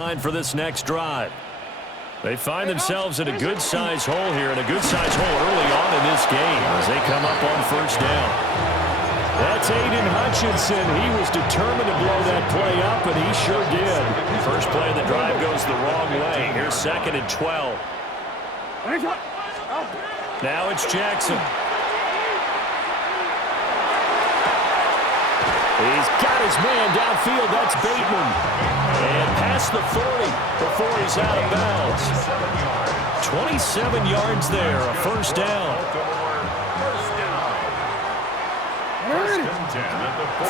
For this next drive. They find themselves in a good-sized hole here, and a good-sized hole early on in this game as they come up on first down. That's Aiden Hutchinson. He was determined to blow that play up, and he sure did. First play of the drive goes the wrong way. Here's 2nd and 12. Now it's Jackson. He's got his man downfield. That's Bateman. And past the 40 before he's out of bounds. 27 yards there, a first down.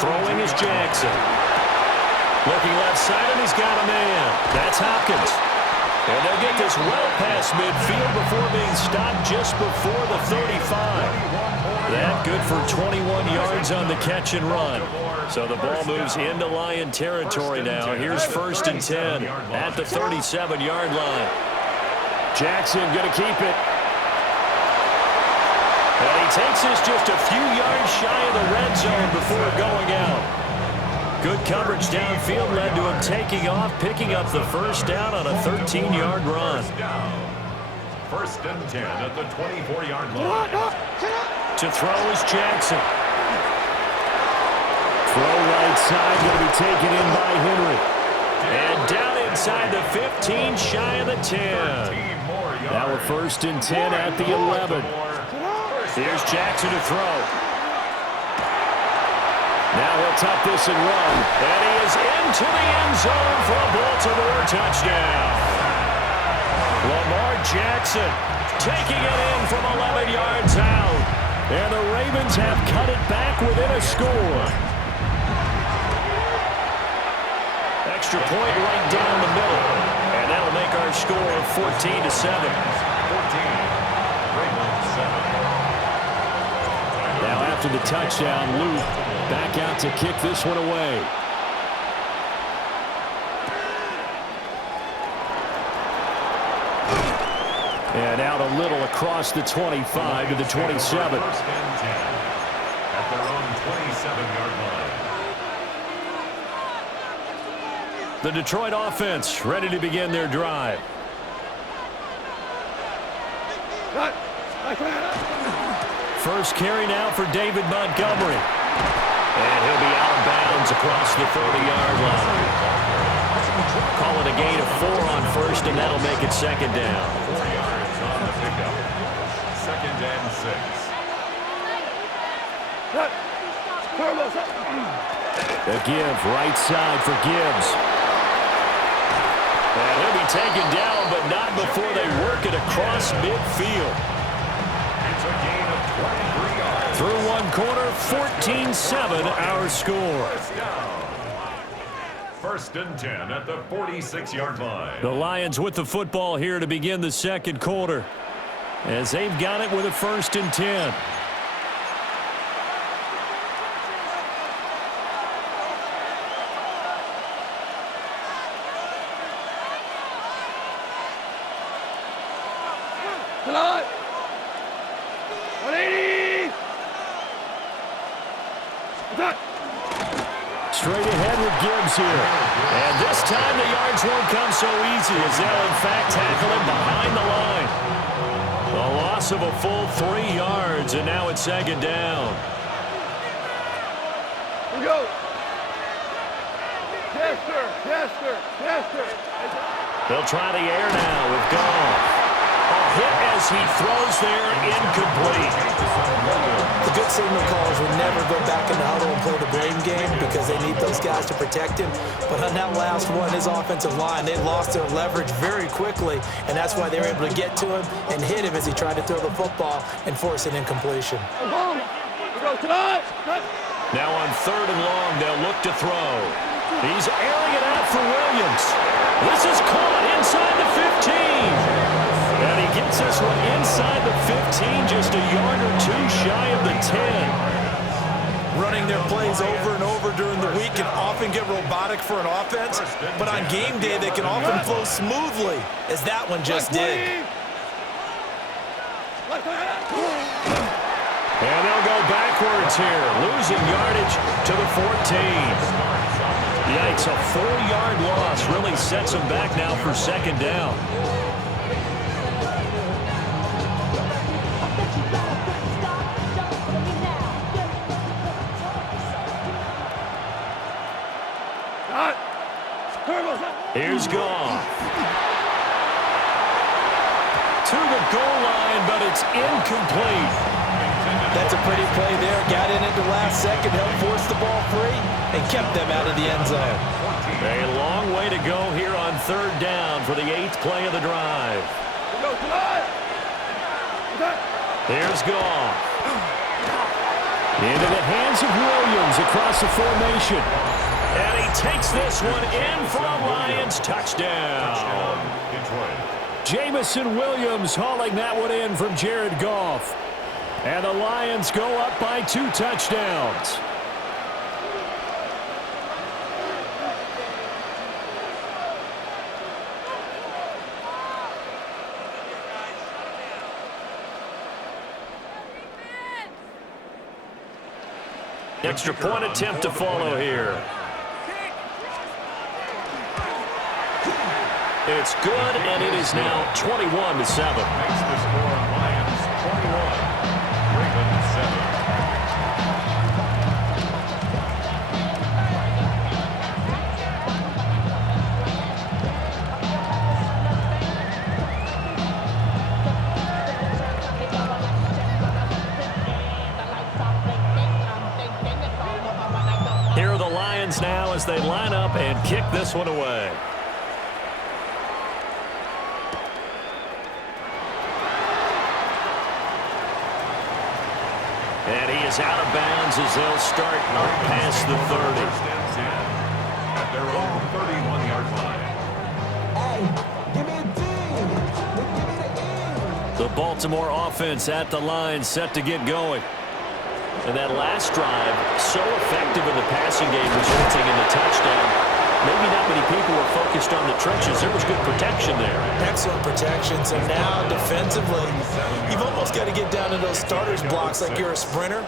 Throwing is Jackson. Looking left side, and he's got a man. That's Hopkins. And they'll get this well past midfield before being stopped just before the 35. That good for 21 yards on the catch and run. So the ball moves into Lion territory now. Here's 1st and 10 at the 37-yard line. Jackson going to keep it. And he takes this just a few yards shy of the red zone before going out. Good coverage downfield led to him taking off, picking up the first down on a 13-yard run. 1st and 10 at the 24-yard line. To throw is Jackson. Throw right side, going to be taken in by Henry. And down inside the 15, shy of the 10. Now a 1st and 10 at the 11. Here's Jackson to throw. Now he'll tuck this and run. And he is into the end zone for a Baltimore touchdown. Lamar Jackson taking it in from 11 yards out. And the Ravens have cut it back within a score. Extra point right down the middle. And that'll make our score 14-7. Now after the touchdown, Luke back out to kick this one away. And out a little across the 25 to the 27. 1st and 10 at their own 27-yard line. The Detroit offense ready to begin their drive. First carry now for David Montgomery. And he'll be out of bounds across the 30-yard line. Call it a gain of 4 on first, and that'll make it 2nd down. 4 yards on the pickup. 2nd and 6. The give right side for Gibbs. And he'll be taken down, but not before they work it across midfield. It's a gain of 23 yards. Through one quarter, 14-7 our score. 1st and 10 at the 46-yard line. The Lions with the football here to begin the 2nd quarter, as they've got it with a 1st and 10. Straight ahead with Gibbs here. And this time the yards won't come so easy as they'll in fact tackle him behind the line. A loss of a full 3 yards, and now it's 2nd down. Here we go. Yes, sir. Yes, sir. Yes, sir. They'll try the air now with Goff. A hit as he throws there, incomplete. The good signal callers will never go back in the huddle and play the blame game because they need those guys to protect him. But on that last one, his offensive line, they lost their leverage very quickly, and that's why they were able to get to him and hit him as he tried to throw the football and force an incompletion. Now on 3rd and long, they'll look to throw. He's airing it out for Williams. This is caught inside the 15. And he gets this one inside the 15, just a yard or 2 shy of the 10. Running their plays over and over during the week can often get robotic for an offense, but on game day they can often flow smoothly, as that one just did. And they'll go backwards here, losing yardage to the 14. Yikes, a 4-yard loss really sets them back now for second down. Here's Goff. To the goal line, but it's incomplete. That's a pretty play there. Got in at the last second, helped force the ball free, and kept them out of the end zone. A long way to go here on third down for the 8th play of the drive. Here's Goff. Into the hands of Williams across the formation. And he takes this one in for a Lions touchdown. Jamison Williams hauling that one in from Jared Goff. And the Lions go up by 2 touchdowns. Extra point attempt to follow here. It's good, and it is now 21-7. Makes the score Lions 21, Ravens 7. Here are the Lions now as they line up and kick this one away. And he is out of bounds as they'll start up past the 30. First and 10 at their own 31-yard line. The Baltimore offense at the line set to get going. And that last drive, so effective in the passing game, resulting in the touchdown. Maybe not many people were focused on the trenches. There was good protection there. Excellent protection. So now, defensively, you've almost got to get down to those starters blocks like you're a sprinter.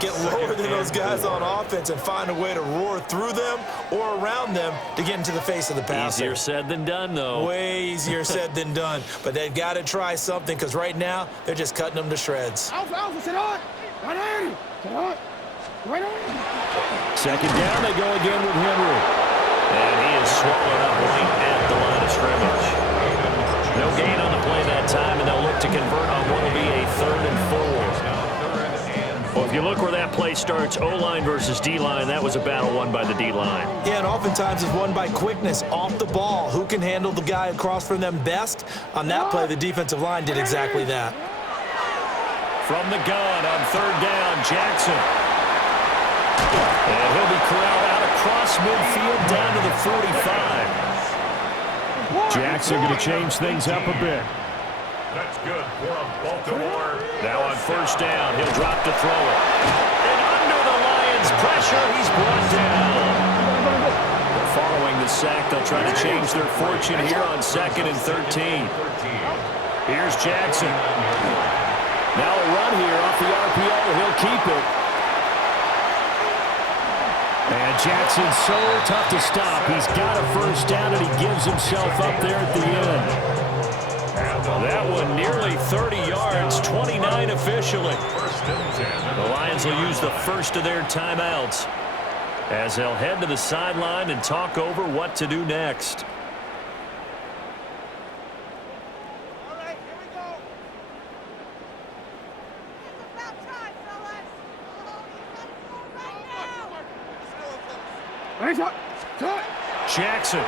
Get lower than those guys on offense and find a way to roar through them or around them to get into the face of the passer. Easier said than done, though. Way easier said than done. But they've got to try something because right now, they're just cutting them to shreds. Second down, they go again with Henry. And he is swallowed up right at the line of scrimmage. No gain on the play that time, and they'll look to convert on what will be a 3rd and 4. Well, if you look where that play starts, O-line versus D-line, that was a battle won by the D-line. Yeah, and oftentimes it's won by quickness off the ball. Who can handle the guy across from them best? On that play, the defensive line did exactly that. From the gun on 3rd down, Jackson. And he'll be corralled out across midfield down to the 45. Jackson going to change things up a bit. That's good for Baltimore. Now on 1st down, he'll drop to throw it. And under the Lions' pressure, he's brought down. Following the sack, they'll try to change their fortune here on 2nd and 13. Here's Jackson. Now a run here off the RPO. He'll keep it. And Jackson's so tough to stop. He's got a 1st down, and he gives himself up there at the end. That one nearly 30 yards, 29 officially. The Lions will use the first of their timeouts as they'll head to the sideline and talk over what to do next. All right, here we go. It's about time, fellas. Jackson.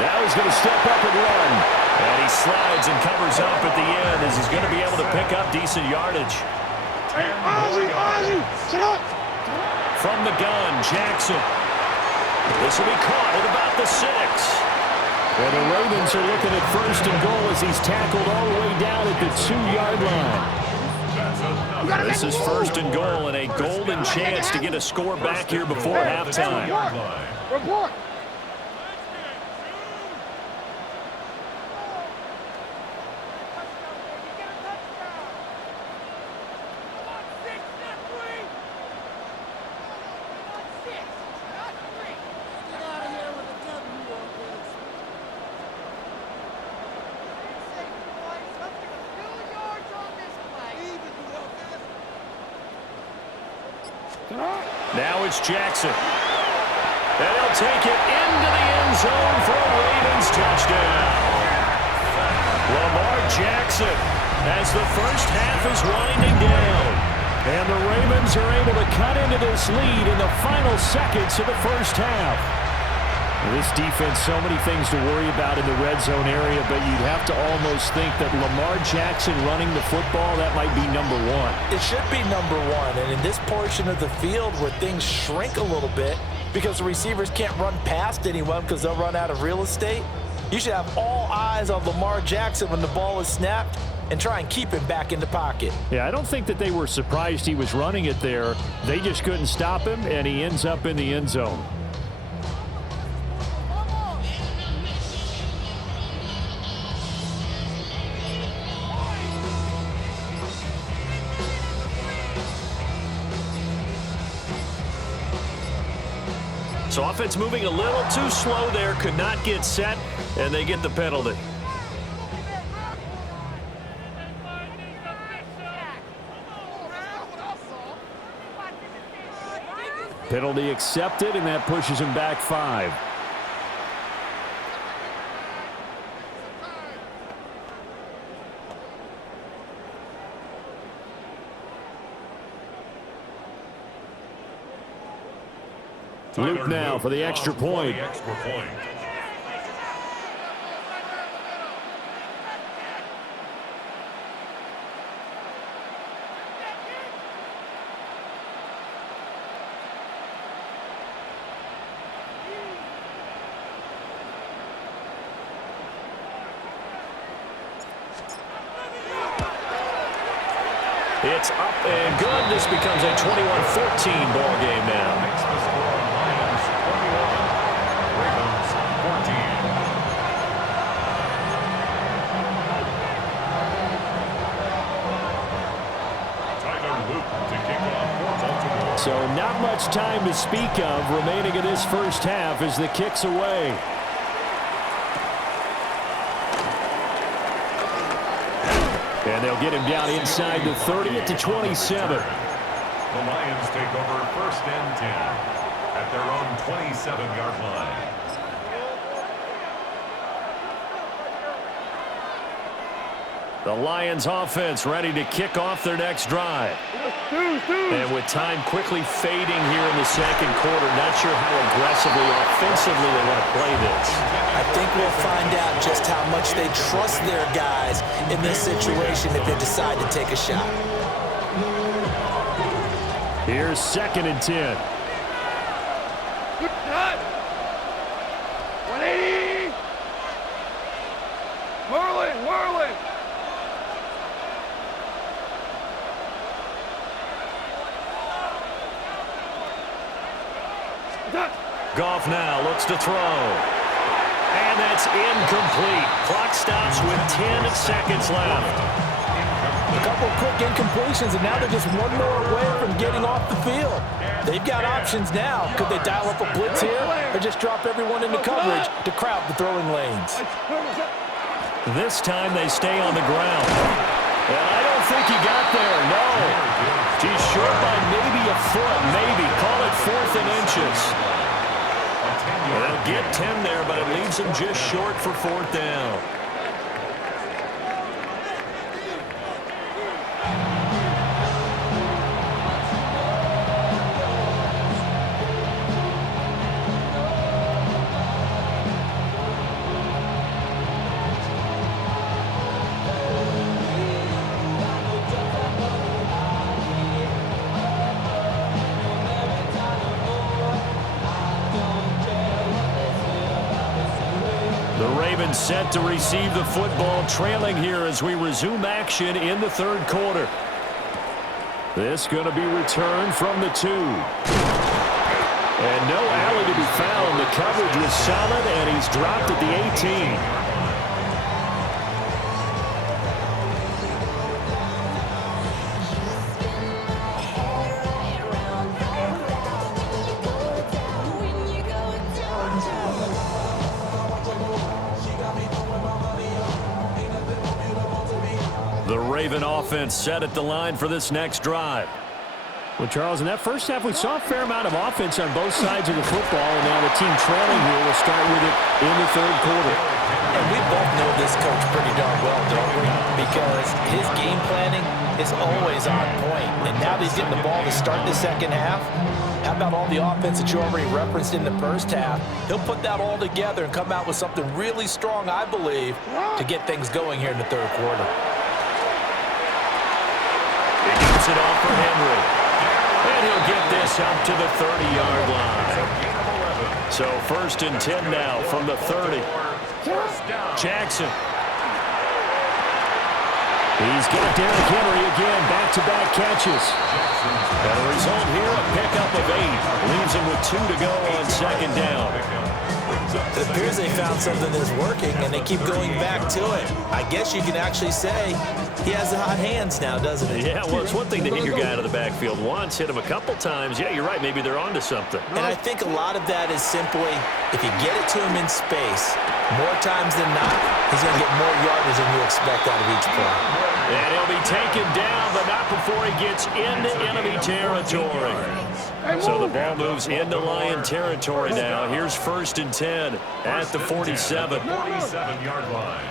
Now he's going to step up and run. And he slides and covers up at the end as he's going to be able to pick up decent yardage. From the gun, Jackson. This will be caught at about the 6. And the Ravens are looking at 1st and goal as he's tackled all the way down at the 2-yard line. This is 1st and goal and a golden chance to get a score back here before halftime. Report. Now it's Jackson. And he'll take it into the end zone for a Ravens touchdown. Lamar Jackson as the first half is winding down. And the Ravens are able to cut into this lead in the final seconds of the first half. This defense, so many things to worry about in the red zone area, but you'd have to almost think that Lamar Jackson running the football, that might be number one. It should be number one, and in this portion of the field where things shrink a little bit because the receivers can't run past anyone because they'll run out of real estate, you should have all eyes on Lamar Jackson when the ball is snapped and try and keep him back in the pocket. Yeah, I don't think that they were surprised he was running it there. They just couldn't stop him, and he ends up in the end zone. So offense moving a little too slow there, could not get set, and they get the penalty. Penalty accepted, and that pushes him back 5. Luke now for the extra point. It's up and good. This becomes a 21-14 ball game now. So not much time to speak of remaining in this first half as the kick's away. And they'll get him down inside the 30 at the 27. The Lions take over 1st and 10 at their own 27-yard line. The Lions offense ready to kick off their next drive. And with time quickly fading here in the second quarter, not sure how aggressively, offensively they want to play this. I think we'll find out just how much they trust their guys in this situation if they decide to take a shot. Here's 2nd and 10. Good shot. 180. Whirling. Goff now looks to throw. And that's incomplete. Clock stops with 10 seconds left. A couple quick incompletions, and now they're just one more away from getting off the field. They've got options now. Could they dial up a blitz here or just drop everyone into coverage to crowd the throwing lanes? This time they stay on the ground. And I don't think he got there, no. He's short by maybe a foot, maybe. Call it 4th and inches. They'll get 10 there, but it leaves them just short for 4th down. Set to receive the football, trailing here as we resume action in the 3rd quarter. This going to be returned from the 2. And no alley to be found. The coverage was solid, and he's dropped at the 18. The Raven offense set at the line for this next drive. Well, Charles, in that first half, we saw a fair amount of offense on both sides of the football, and now the team trailing here will start with it in the third quarter. And we both know this coach pretty darn well, don't we? Because his game planning is always on point. And now that he's getting the ball to start the second half, how about all the offense that you already referenced in the first half? He'll put that all together and come out with something really strong, I believe, to get things going here in the third quarter. He gets it off for Henry. And he'll get this up to the 30-yard line. So 1st and 10 now from the 30. Jackson. He's got Derrick Henry again, back-to-back catches. And the result here, a pickup of 8. Leaves him with 2 to go on 2nd down. It appears they found something that's working, and they keep going back to it. I guess you can actually say he has the hot hands now, doesn't he? Yeah, well, it's one thing to hit your guy out of the backfield once, hit him a couple times. Yeah, you're right. Maybe they're onto something. And I think a lot of that is simply, if you get it to him in space, more times than not, he's going to get more yardage than you expect out of each play. And he'll be taken down, but not before he gets into enemy territory. So the ball moves into Lion territory now. Here's 1st and 10 at the 47. 47-yard line.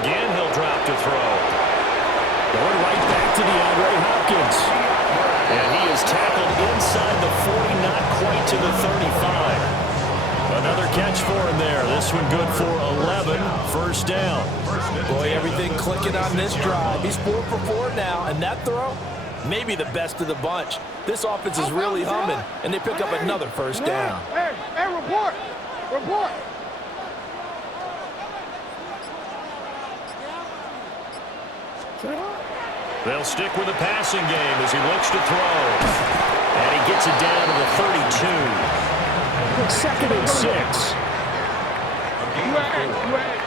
Again, he'll drop to throw. Going right back to DeAndre Hopkins. And he is tackled inside the 40, not quite to the 35. Another catch for him there. This one good for 11. 1st down. Boy, everything clicking on this drive. He's 4 for 4 now, and that throw, maybe the best of the bunch. This offense is really humming, and they pick up another 1st down. Hey, report! Report! They'll stick with the passing game as he looks to throw. And he gets it down to the 32. 2nd and 6.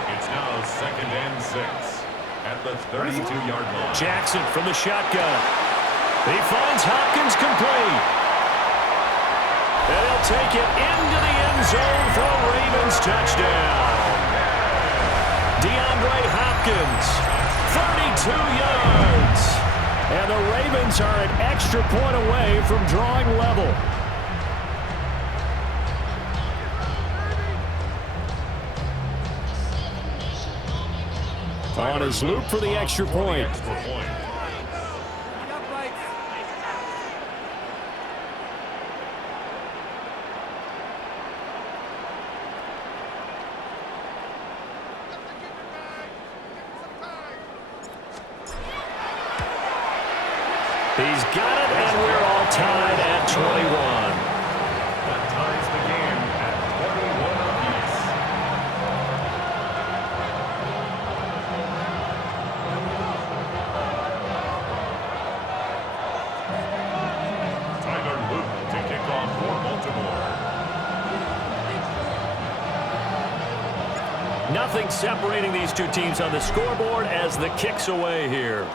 It's now 2nd and 6 at the 32-yard line. Jackson from the shotgun. He finds Hopkins complete. And he'll take it into the end zone for a Ravens touchdown. DeAndre Hopkins, 32 yards. And the Ravens are an extra point away from drawing level. On his loop for the extra point. He's got it, and we're all tied at 21. That ties the game at 21 apiece. Tyler Luke to kick off for Baltimore. Nothing separating these two teams on the scoreboard as the kick's away here.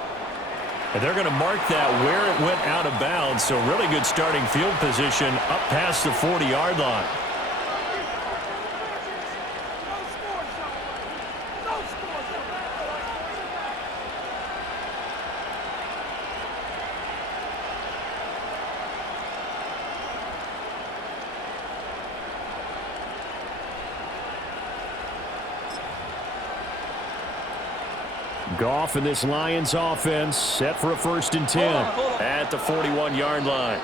And they're going to mark that where it went out of bounds, so really good starting field position up past the 40-yard line. Goff in this Lions offense set for a 1st and 10 at the 41-yard line.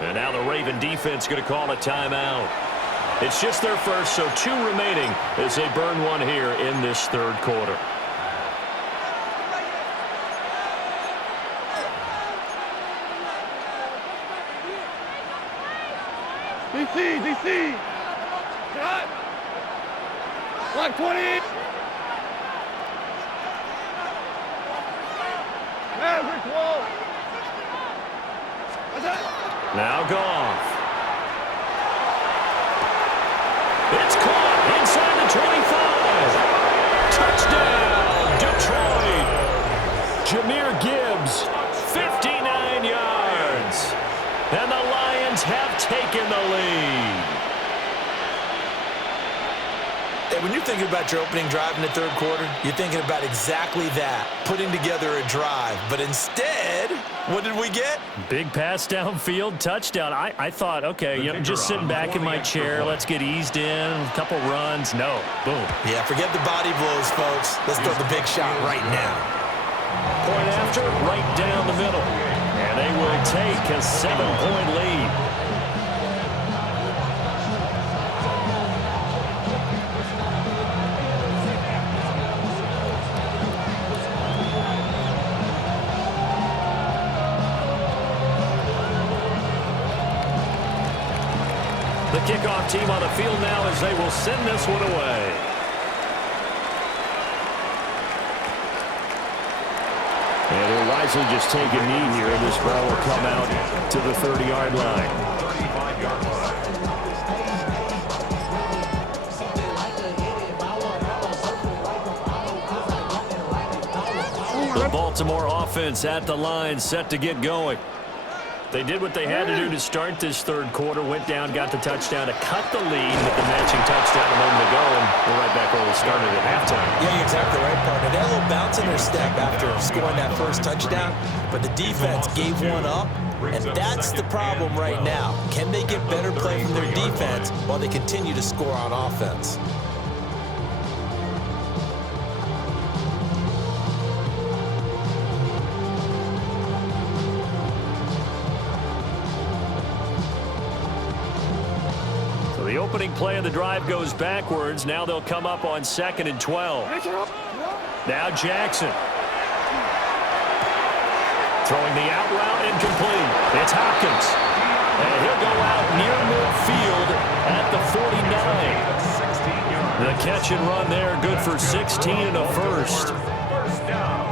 And now the Raven defense going to call a timeout. It's just their first, so 2 remaining as they burn one here in this third quarter. DC! Shot! Block 20! Now Goff. It's caught inside the 25. Touchdown, Detroit. Jahmyr Gibbs, 59 And when you're thinking about your opening drive in the third quarter, you're thinking about exactly that, putting together a drive. But instead, what did we get? Big pass downfield, touchdown. I thought, okay, just sitting back in my chair, let's get eased in, a couple runs. No, boom. Yeah, forget the body blows, folks. Let's throw the big shot right now. Point after, right down the middle. And they will take a 7-point lead. The kickoff team on the field now as they will send this one away. And he'll wisely just take a knee here, and this ball will come out to the 30-yard line. 35-yard line. The Baltimore offense at the line, set to get going. They did what they had to do to start this third quarter, went down, got the touchdown to cut the lead with the matching touchdown a moment ago, and we're right back where we started at halftime. Yeah, you're exactly right, partner. They had a little bounce in their step after scoring that first touchdown, but the defense gave one up, and that's the problem right now. Can they get better play from their defense while they continue to score on offense? The opening play of the drive goes backwards. Now they'll come up on 2nd and 12. Now Jackson. Throwing the out route incomplete. It's Hopkins. And he'll go out near midfield at the 49. The catch and run there, good for 16 and a first. First down.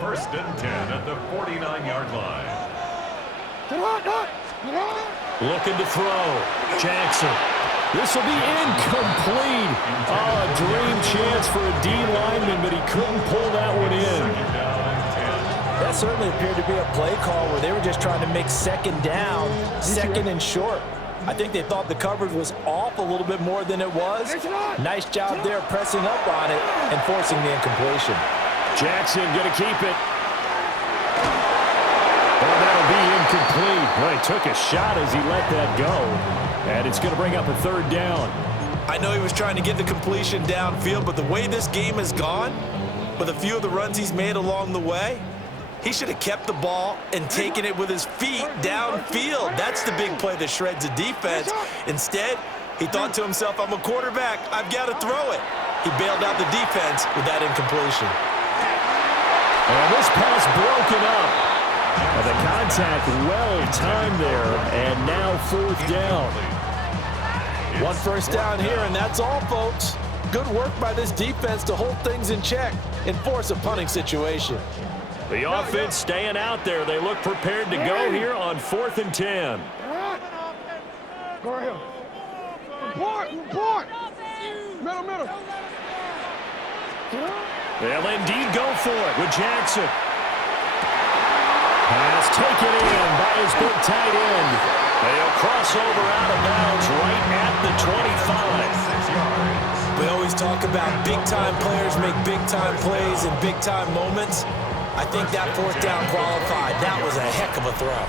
1st and 10 at the 49-yard line. Looking to throw. Jackson. This will be incomplete. Oh, a dream chance for a D lineman, but he couldn't pull that one in. That certainly appeared to be a play call where they were just trying to make 2nd down, 2nd and short. I think they thought the coverage was off a little bit more than it was. Nice job there pressing up on it and forcing the incompletion. Jackson going to keep it. Oh, that'll be incomplete. Well, he took a shot as he let that go. And it's going to bring up a 3rd down. I know he was trying to get the completion downfield, but the way this game has gone, with a few of the runs he's made along the way, he should have kept the ball and taken it with his feet downfield. That's the big play that shreds a defense. Instead, he thought to himself, I'm a quarterback. I've got to throw it. He bailed out the defense with that incompletion. And this pass broken up. And the contact well-timed there, and now 4th down. One first down here, and that's all, folks. Good work by this defense to hold things in check and force a punting situation. The offense staying out there. They look prepared to go here on 4th and 10. Go ahead. Report. Middle. They'll indeed go for it with Jackson. Pass taken in by his big tight end. They'll cross over out of bounds right at the 25. We always talk about big-time players make big-time plays in big-time moments. I think that 4th down qualified. That was a heck of a throw.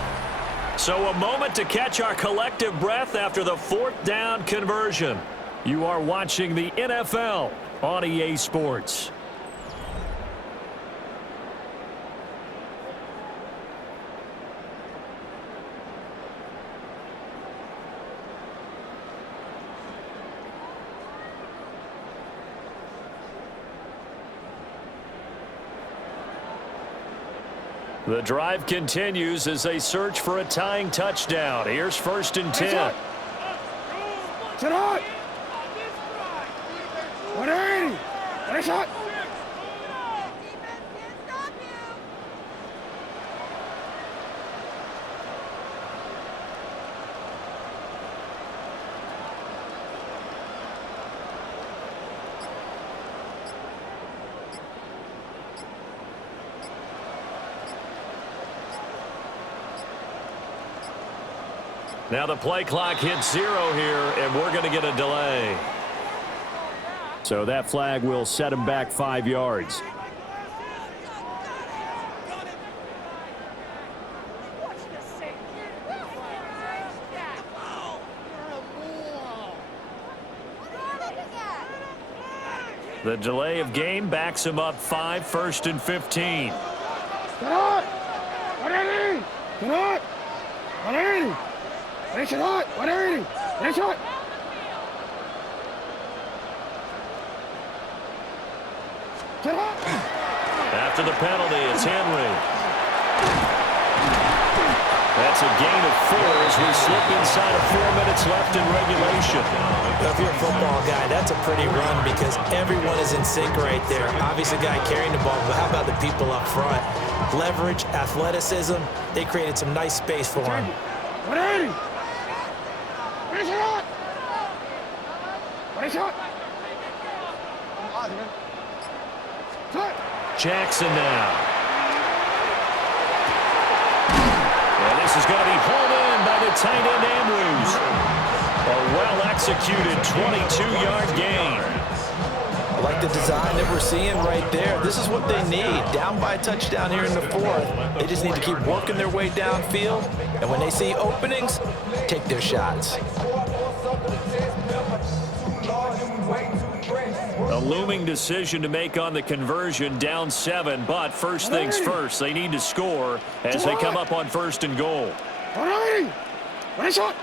So a moment to catch our collective breath after the 4th down conversion. You are watching the NFL on EA Sports. The drive continues as they search for a tying touchdown. Here's 1st and 10. Sit out. 180. Nice shot. Now the play clock hits 0 here, and we're going to get a delay. So that flag will set him back 5 yards. The delay of game backs him up 5, 1st and 15. Shot! 180! Shot! 180! Ready shot! 180! Ready shot! Shot! After the penalty, it's Henry. That's a gain of 4 as we slip inside of 4 minutes left in regulation. If you're a football guy, that's a pretty run because everyone is in sync right there. Obviously, the guy carrying the ball, but how about the people up front? Leverage, athleticism, they created some nice space for him. 180! Ready shot! Ready shot! Shot! Jackson now. And this is going to be hauled in by the tight end Andrews. A well-executed 22-yard gain. I like the design that we're seeing right there. This is what they need. Down by a touchdown here in the 4th. They just need to keep working their way downfield. And when they see openings, take their shots. A looming decision to make on the conversion, down 7. But first things first, they need to score as they come up on 1st and goal. 180! Ready shot!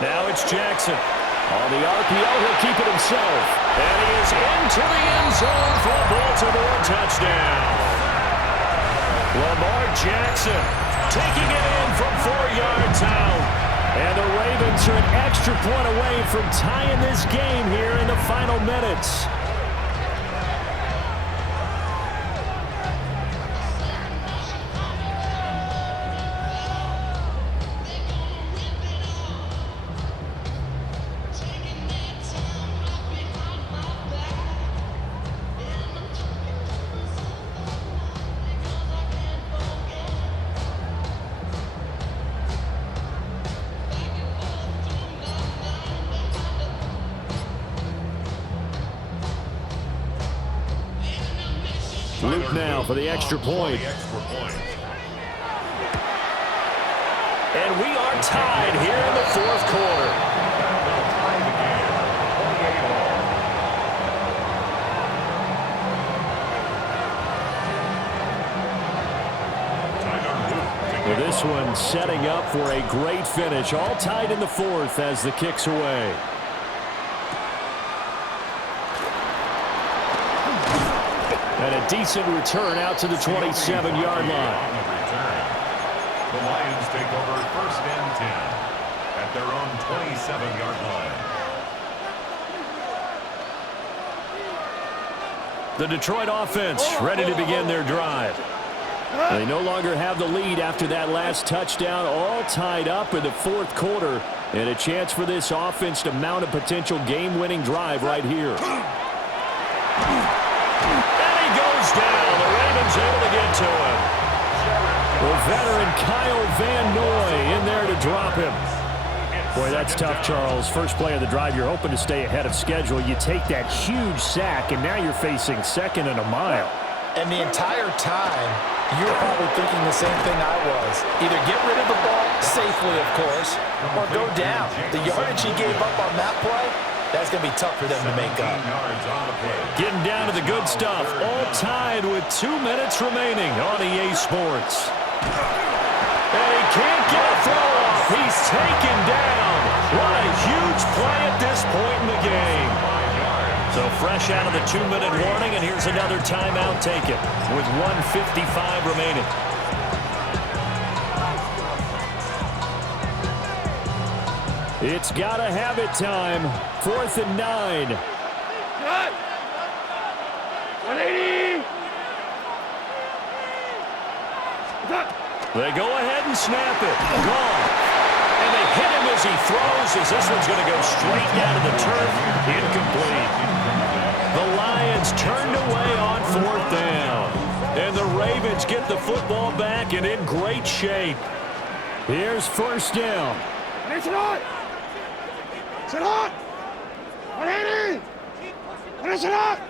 Now it's Jackson. On the RPO, he'll keep it himself. And he is into the end zone for a Baltimore touchdown. Lamar Jackson taking it in from 4 yards out. And the Ravens are an extra point away from tying this game here in the final minutes. Luke now for the extra point. And we are tied here in the 4th quarter. Well, this one setting up for a great finish. All tied in the 4th as the kick's away. And a decent return out to the 27-yard line. The Lions take over 1st and 10 at their own 27-yard line. The Detroit offense ready to begin their drive. They no longer have the lead after that last touchdown, all tied up in the 4th quarter, and a chance for this offense to mount a potential game-winning drive right here. Down. The Ravens able to get to him. The veteran Kyle Van Noy in there to drop him. Boy, that's tough, Charles. First play of the drive, you're hoping to stay ahead of schedule. You take that huge sack, and now you're facing 2nd and a mile. And the entire time, you were probably thinking the same thing I was. Either get rid of the ball safely, of course, or go down. The yardage he gave up on that play, that's going to be tough for them to make up. Getting down to the good stuff. All tied with 2 minutes remaining on EA Sports. And he can't get a throw off. He's taken down. What a huge play at this point in the game. So fresh out of the 2-minute warning, and here's another timeout taken with 1:55 remaining. It's gotta have it time. 4th and 9. Shot! 180! They go ahead and snap it. Gone. And they hit him as he throws, as this one's going to go straight down to the turf. Incomplete. The Lions turned away on 4th down. And the Ravens get the football back and in great shape. Here's first down. Sit on! Sit on! 180! Finish it up!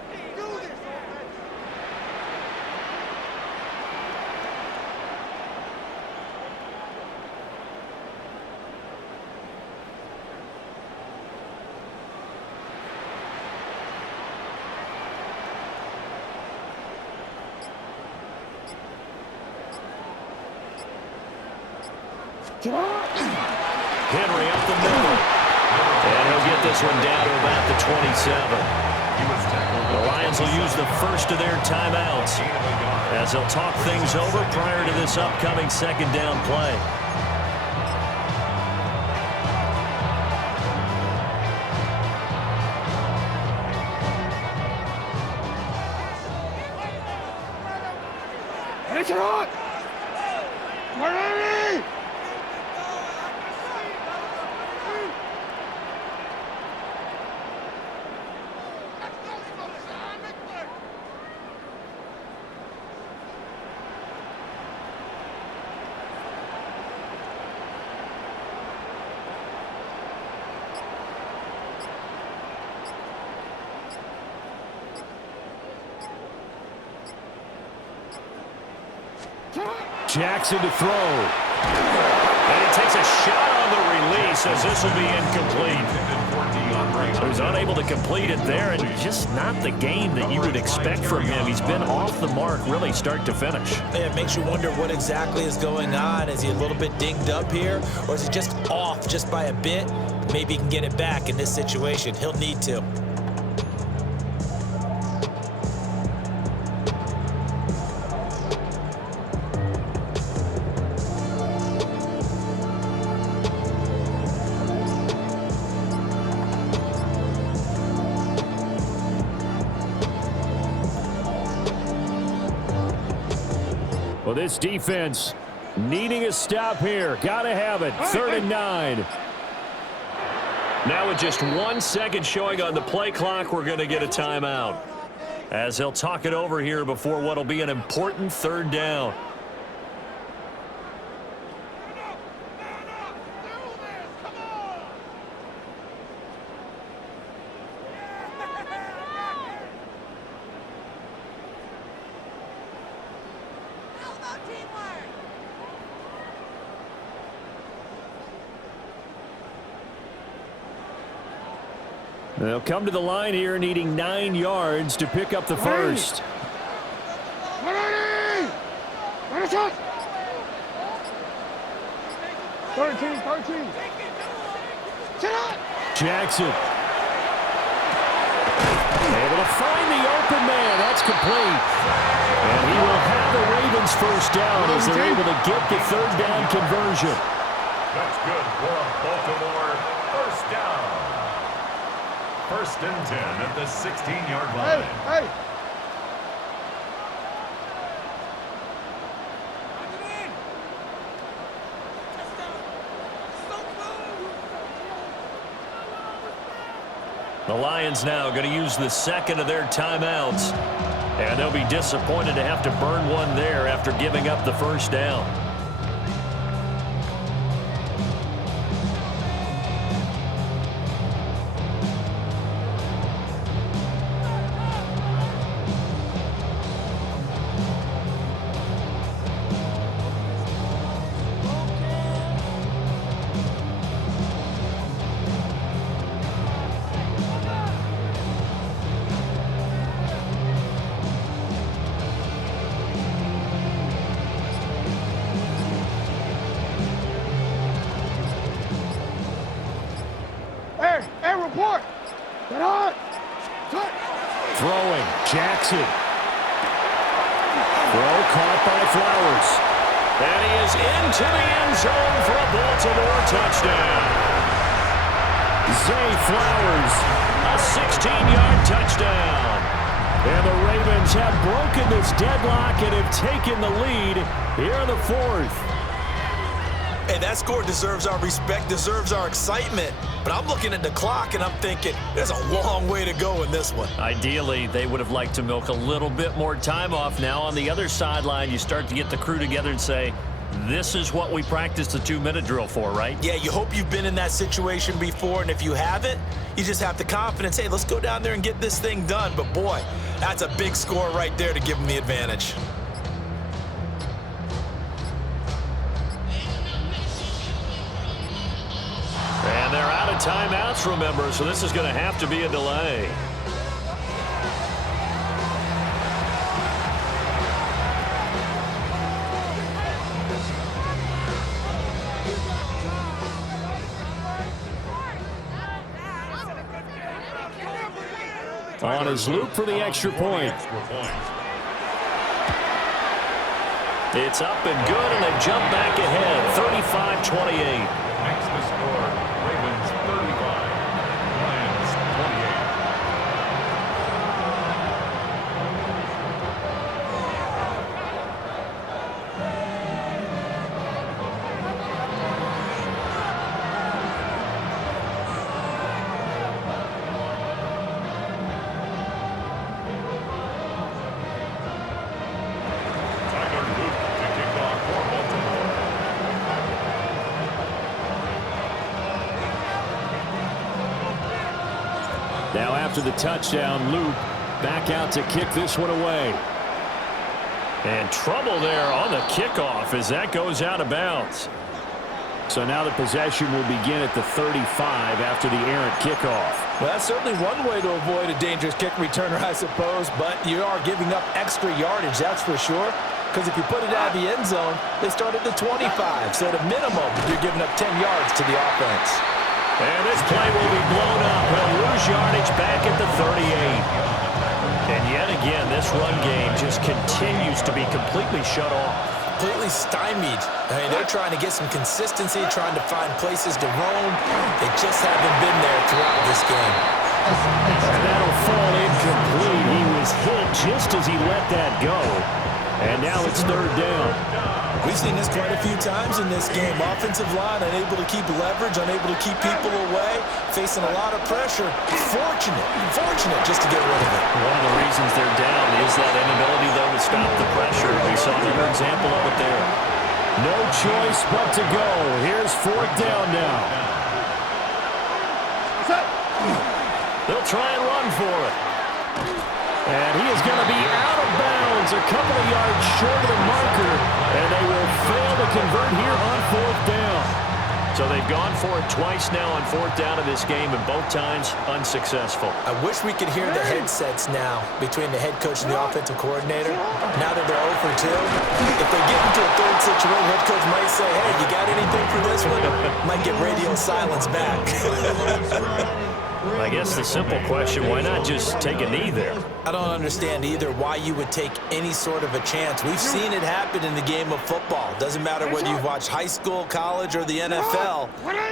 Henry up the middle. And he'll get this one down to about the 27. The Lions will use the first of their timeouts as they'll talk things over prior to this upcoming second down play. Finish it on! 180! Jackson to throw. And he takes a shot on the release as this will be incomplete. So he's unable to complete it there, and just not the game that you would expect from him. He's been off the mark really start to finish. It makes you wonder what exactly is going on. Is he a little bit dinged up here, or is he just off just by a bit? Maybe he can get it back in this situation. He'll need to. Well, this defense needing a stop here. Got to have it. 3rd and 9. Now with just 1 second showing on the play clock, we're going to get a timeout as they'll talk it over here before what will be an important 3rd down. They'll come to the line here needing 9 yards to pick up the first. 180! Finish it! 13. Sit on! Jackson. Able to find the open man. That's complete. And he will have the Ravens first down as they're able to get the 3rd down conversion. That's good for a Baltimore first down. 1st and 10 at the 16-yard line. Hey! The Lions now going to use the second of their timeouts. And they'll be disappointed to have to burn one there after giving up the first down. Hey, report! Get on! Cut! Throwing, Jackson. Throw caught by Flowers. And he is into the end zone for a Baltimore touchdown. Zay Flowers, a 16-yard touchdown. And the Ravens have broken this deadlock and have taken the lead here in the 4th. Hey, that score deserves our respect, deserves our excitement. But I'm looking at the clock, and I'm thinking there's a long way to go in this one. Ideally, they would have liked to milk a little bit more time off. Now on the other sideline, you start to get the crew together and say, this is what we practiced the 2-minute drill for, right? Yeah, you hope you've been in that situation before, and if you haven't, you just have the confidence, hey, let's go down there and get this thing done. But, boy, that's a big score right there to give them the advantage. And they're out of timeouts, remember, so this is going to have to be a delay. On his loop for the extra point. It's up and good, and they jump back ahead, 35-28. Makes the score Ravens 35, Lions 28. Tyler Luke to kick off for Baltimore. Now after the touchdown, Luke back out to kick this one away. And trouble there on the kickoff as that goes out of bounds. So now the possession will begin at the 35 after the errant kickoff. Well, that's certainly one way to avoid a dangerous kick returner, I suppose, but you are giving up extra yardage, that's for sure. Because if you put it out of the end zone, they start at the 25. So at a minimum, you're giving up 10 yards to the offense. And this play will be blown up. He'll lose yardage back at the 38. And yet again, this run game just continues to be completely shut off. Completely stymied. I mean, they're trying to get some consistency, trying to find places to roam. They just haven't been there throughout this game. And that'll fall incomplete. He was hit just as he let that go. And now it's third down. We've seen this quite a few times in this game. Offensive line unable to keep leverage, unable to keep people away, facing a lot of pressure. Fortunate just to get rid of it. One of the reasons they're down is that inability, though, to stop the pressure. We saw another example of it there. No choice but to go. Here's fourth down now. They'll try and run for it. And he is going to be out of bounds, a couple of yards short of the marker, and they will fail to convert here on fourth down. So they've gone for it twice now on fourth down of this game, and both times unsuccessful. I wish we could hear the headsets now between the head coach and the offensive coordinator. Now that they're 0 for 2, if they get into a third situation, head coach might say, hey, you got anything for this one? Might get radio silence back. I guess the simple question, why not just take a knee there? I don't understand either why you would take any sort of a chance. We've seen it happen in the game of football. Doesn't matter whether you've watched high school, college, or the NFL.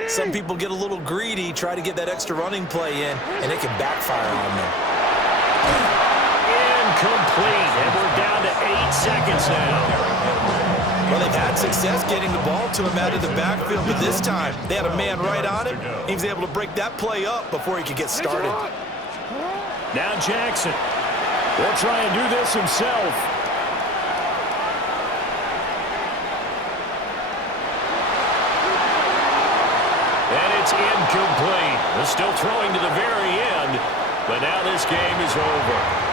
Some people get a little greedy, try to get that extra running play in, and it can backfire on them. Incomplete, and we're down to 8 seconds now. Well, they've had success getting the ball to him out of the backfield, but this time they had a man right on him. He was able to break that play up before he could get started. Now Jackson will try and do this himself. And it's incomplete. They're still throwing to the very end, but now this game is over.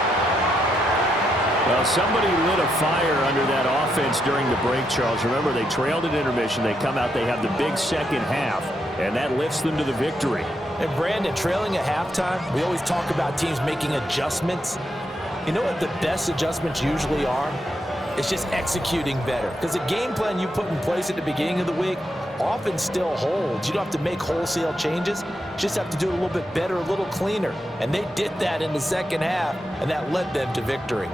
Well, somebody lit a fire under that offense during the break, Charles. Remember, they trailed at intermission. They come out, they have the big second half, and that lifts them to the victory. And Brandon, trailing at halftime, we always talk about teams making adjustments. You know what the best adjustments usually are? It's just executing better. Because the game plan you put in place at the beginning of the week often still holds. You don't have to make wholesale changes. You just have to do it a little bit better, a little cleaner. And they did that in the second half, and that led them to victory.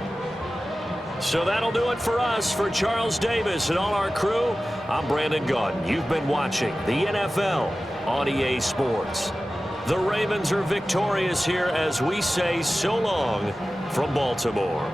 So that'll do it for us. For Charles Davis and all our crew, I'm Brandon Gaudin. You've been watching the NFL on EA Sports. The Ravens are victorious here as we say so long from Baltimore.